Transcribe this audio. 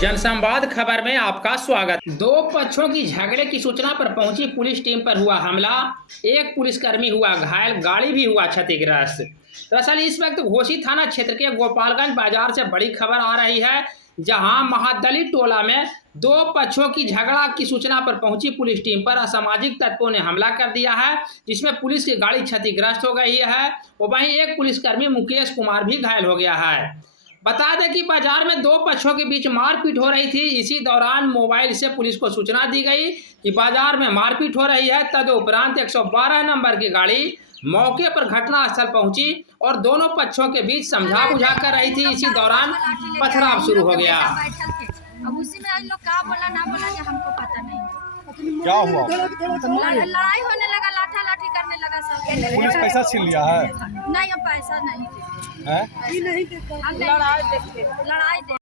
जनसंवाद खबर में आपका स्वागत। दो पक्षों की झगड़े की सूचना पर पहुंची पुलिस टीम पर हुआ हमला, एक पुलिसकर्मी हुआ घायल, गाड़ी भी हुआ क्षतिग्रस्त। दरअसल इस वक्त घोसी थाना क्षेत्र के गोपालगंज बाजार से बड़ी खबर आ रही है, जहां महादलित टोला में दो पक्षों की झगड़ा की सूचना पर पहुंची पुलिस टीम पर असामाजिक तत्वों ने हमला कर दिया है, जिसमें पुलिस की गाड़ी क्षतिग्रस्त हो गई है और वहीं एक पुलिसकर्मी मुकेश कुमार भी घायल हो गया है। बता दें कि बाजार में दो पक्षों के बीच मारपीट हो रही थी। इसी दौरान मोबाइल से पुलिस को सूचना दी गई कि बाजार में मारपीट हो रही है। तदुपरांत 112 नंबर की गाड़ी मौके पर घटनास्थल पहुंची और दोनों पक्षों के बीच समझा बुझा कर रही थी। इसी दौरान पथराव शुरू हो गया। अब उसी में लोग क्या बोला ना बोला कि हमको पता नहीं। क्या हुआ? लड़ाई होने लगा, लाठा लाठी करने लगा सब। पुलिस पैसा छीन लिया है? नहीं, हम पैसा नहीं हैं? लड़ाई